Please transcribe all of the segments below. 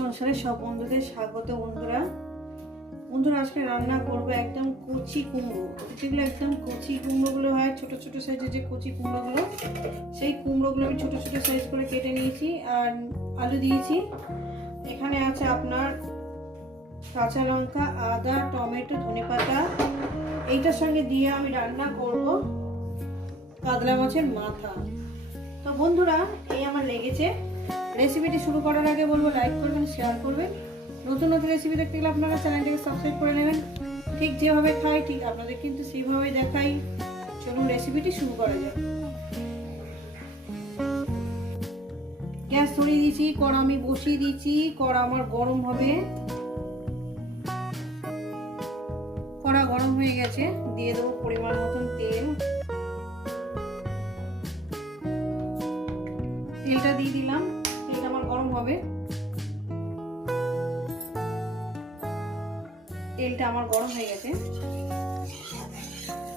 সংসারে সব বন্ধুদের স্বাগত বন্ধুরা। বন্ধুরা, আজকে রান্না করব একদম কচি কুমড়ো। যেগুলো একদম কচি কুমড়োগুলো হয়, ছোট ছোট সাইজের যে কচি কুমড়োগুলো, সেই কুমড়োগুলো আমি ছোট ছোট সাইজ করে কেটে নিয়েছি আর আলু দিয়েছি। এখানে আছে আপনার কাঁচা লঙ্কা, আদা, টমেটো ধনেপাতা এইটার সঙ্গে দিয়ে আমি রান্না করব কাতলা মাছের মাথা। তো বন্ধুরা, এই আমার লেগেছে। রেসিপিটি শুরু করার আগে বলব লাইক করবেন শেয়ার করবেন। নতুন নতুন রেসিপি দেখতে গেলে আপনারা চ্যানেলটিকে সাবস্ক্রাইব করে নেবেন। ঠিক যেভাবে খাই, ঠিক আপনাদের কিন্তু সেইভাবেই দেখাই। চলুন রেসিপিটি শুরু করা যাক। গ্যাস ধরিয়ে দিয়েছি, কড়া আমি বসিয়ে দিয়েছি, কড়া আমার গরম হবে। কড়া গরম হয়ে গেছে, দিয়ে দেবো পরিমাণ মতন তেল। তেলটা দিয়ে দিলাম। হবে। তেলটা আমার গরম হয়ে গেছে।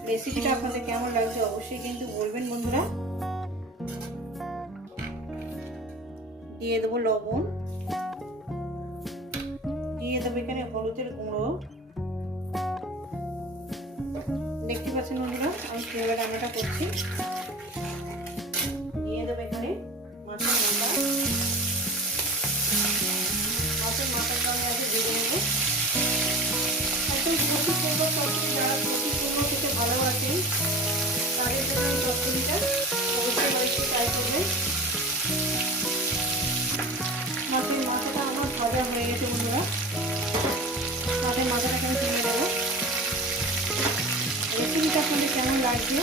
রেসিপিটা আপনাদের কেমন লাগছে অবশ্যই কিন্তু বলবেন বন্ধুরা। দিয়ে দেবো লবণ। দিয়ে দেবো এখানে হলুদের গুঁড়ো। দেখতে পাচ্ছেন বন্ধুরা, আমি কীভাবে রান্নাটা করছি। দিয়ে দেবো রেসিপিটা আপনাদের কেমন লাগছে?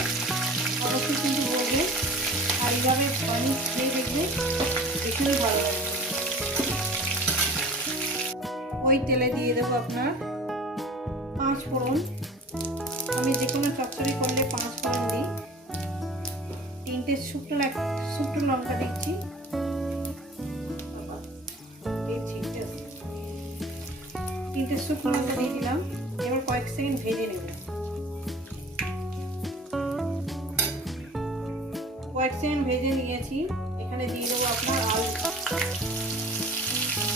অবশ্যই কিন্তু বলবে? আর এইভাবে পানি খেয়ে দেখবে ভীষণই ভালো লাগবে। ওই তেলে দিয়ে দেবো আপনার পাঁচ ফোড়ন। আমি যে কোনো চচ্চড়ি করলে পাঁচ ফোড়ন দিই। তিনটে শুকনো শুকনো লঙ্কা দিচ্ছি। তিনটে শুকনো লঙ্কা দিয়ে দিলাম। এবার কয়েক সেকেন্ড ভেজে নেব। কয়েক ভেজে নিয়েছি। এখানে দিয়ে দেবো আপনার আলু।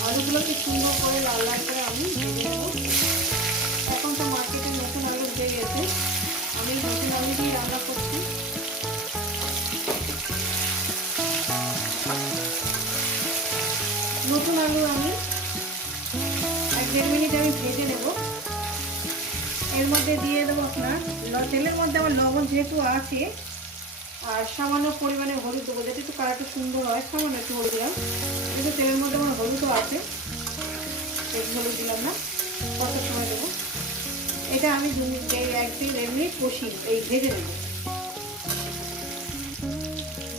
আলুগুলোকে সুন্দর করে লাল লাল করে আমি এখন তো মার্কেটে নতুন আলু উঠে গেছে। আমি নতুন আলু দিয়ে রান্না করছি। নতুন আলু আমি এক দেড় মিনিট আমি ভেজে নেব। এর মধ্যে দিয়ে দেবো আপনার তেলের মধ্যে আমার লবণ যেহেতু আছে আর সামান্য পরিমাণে হলুদ দেবো, যাতে একটু কালারটা সুন্দর হয়। সামান্য একটু হলুদ দিলাম। কিন্তু তেলের মধ্যে আমার হলুদও আছে। একটু হলুদ দিলাম না। কত সময় দেবো? এটা আমি দু মিনিট এক কষি এই ভেজে নেব।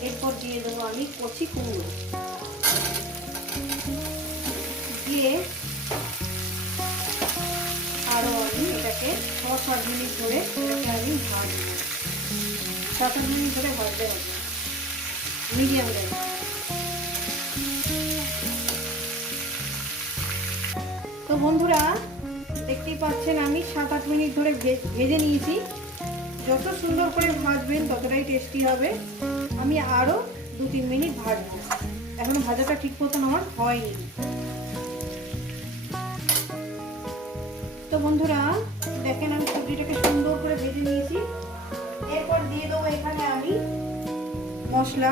এরপর দিয়ে দেবো আমি কচি কুমড়ো। দিয়ে আরও আমি এটাকে ছ সাত মিনিট ধরে এটাকে আমি ভাজবো। সাত আট মিনিট ধরে ভাজতে হবে মিডিয়াম গ্যাস তো বন্ধুরা, দেখতেই পাচ্ছেন আমি সাত আট মিনিট ধরে ভেজে নিয়েছি। যত সুন্দর করে ভাজবেন, ততটাই টেস্টি হবে। আমি আরও দু তিন মিনিট ভাজবো। এখন ভাজাটা ঠিক মতন আমার হয়নি। তো বন্ধুরা, দেখেন আমি সবজিটাকে সুন্দর করে ভেজে নিয়েছি। দিয়ে দেবো এখানে আমি মশলা।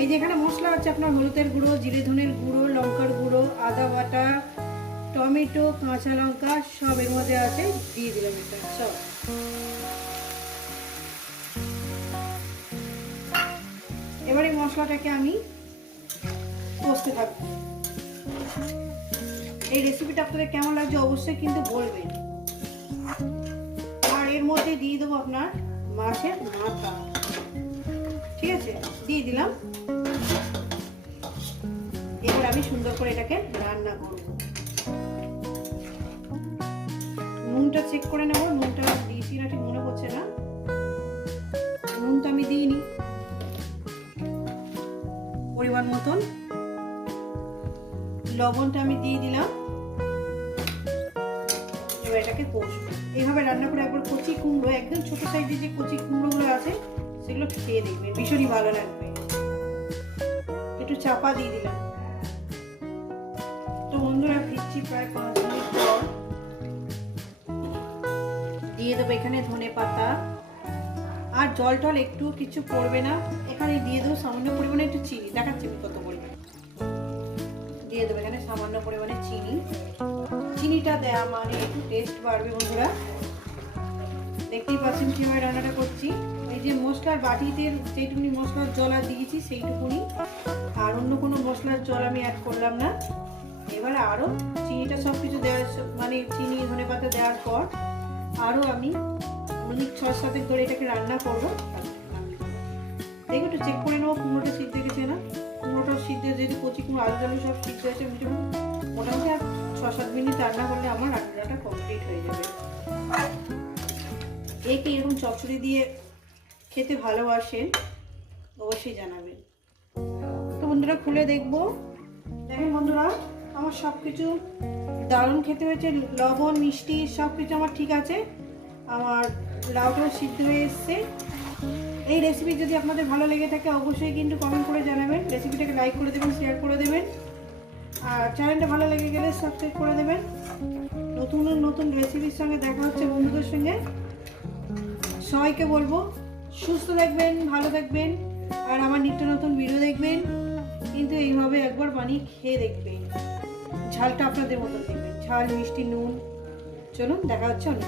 এই যে এখানে মশলা আছে, আপনার হলুদের গুঁড়ো, জিরে ধনের গুঁড়ো, লঙ্কার গুঁড়ো, আদা বাটা, টমেটো, কাঁচা লঙ্কা, সব এর মধ্যে আছে, দিয়ে দিলাম এটা সব এবার এই মশলাটাকে আমি কষতে থাকব। এই রেসিপিটা আপনাদের কেমন লাগছে অবশ্যই কিন্তু বলবেন। আর এর মধ্যে দিয়ে দেবো আপনার মাছের মাথা। ঠিক আছে? দিয়ে দিলাম। এবার আমি সুন্দর করে এটাকে রান্না করব। নুনটা চেক করে নেব। নুনটা দিয়েছি না, ঠিক মনে পড়ছে না। নুনটা আমি দিইনি। পরিমাণ মতন। লবণটা আমি দিয়ে দিলাম। এবার এটাকে কষবো এইভাবে রান্না করে একবার কচি কুমড়ো, একদম ছোট সাইজের যে কচি কুমড়োগুলো আছে, সেগুলো খেয়ে দেখবেন ভীষণই ভালো লাগবে। একটু চাপা দিয়ে দিলাম। তো বন্ধুরা, ফিরছি প্রায় পাঁচ মিনিট পর। দিয়ে দেবো এখানে ধনে পাতা। আর জল টল একটু কিছু পড়বে না। এখানে দিয়ে দেবো সামান্য পরিমাণে একটু চিনি। দেখাচ্ছি আমি কত দিয়ে দেবো এখানে সামান্য পরিমাণে চিনি। চিনিটা দেওয়া মানে একটু টেস্ট বাড়বে বন্ধুরা। দেখতেই পাচ্ছেন কীভাবে রান্নাটা করছি। এই যে মশলার বাটিতে যেটুকুনি মশলার জল আর দিয়েছি সেইটুকুনি। আর অন্য কোনো মশলার জল আমি অ্যাড করলাম না। এবারে আরও চিনিটা সব কিছু দেওয়ার মানে চিনি, ধনে পাতা দেওয়ার পর আরও আমি মিনিট ছ সাতেক ধরে এটাকে রান্না করব। দেখো একটু চেক করে নেব কুমড়োটা সিদ্ধ গেছে না। কুমড়োটা সিদ্ধ, যেহেতু কচি কুমড়ো, আলু টালু সব সিদ্ধ হয়েছে মোটামুটি আর ছ সাত মিনিট রান্না করলে আমার রান্নাটা কমপ্লিট হয়ে যাবে। কে কে এরকম চচ্চড়ি দিয়ে খেতে ভালোবাসেন অবশ্যই জানাবেন। তো বন্ধুরা, খুলে দেখব। দেখেন বন্ধুরা, আমার সব কিছু দারুণ খেতে হয়েছে, লবণ, মিষ্টি সব কিছু আমার ঠিক আছে। আমার লাউটাও সিদ্ধ হয়ে এসছে। এই রেসিপি যদি আপনাদের ভালো লেগে থাকে, অবশ্যই কিন্তু কমেন্ট করে জানাবেন। রেসিপিটাকে লাইক করে দেবেন শেয়ার করে দেবেন। আর চ্যানেলটা ভালো লেগে গেলে সাবস্ক্রাইব করে দেবেন। নতুন নতুন রেসিপির সঙ্গে দেখা হচ্ছে বন্ধুদের সঙ্গে। সবাইকে বলব, সুস্থ থাকবেন, ভালো থাকবেন। আর আমার নিত্য নতুন ভিডিও দেখবেন। কিন্তু এইভাবে একবার বানিয়ে খেয়ে দেখবেন। ঝালটা আপনাদের মতো দেখবেন। ঝাল, মিষ্টি, নুন। চলুন, দেখা হচ্ছে অন্য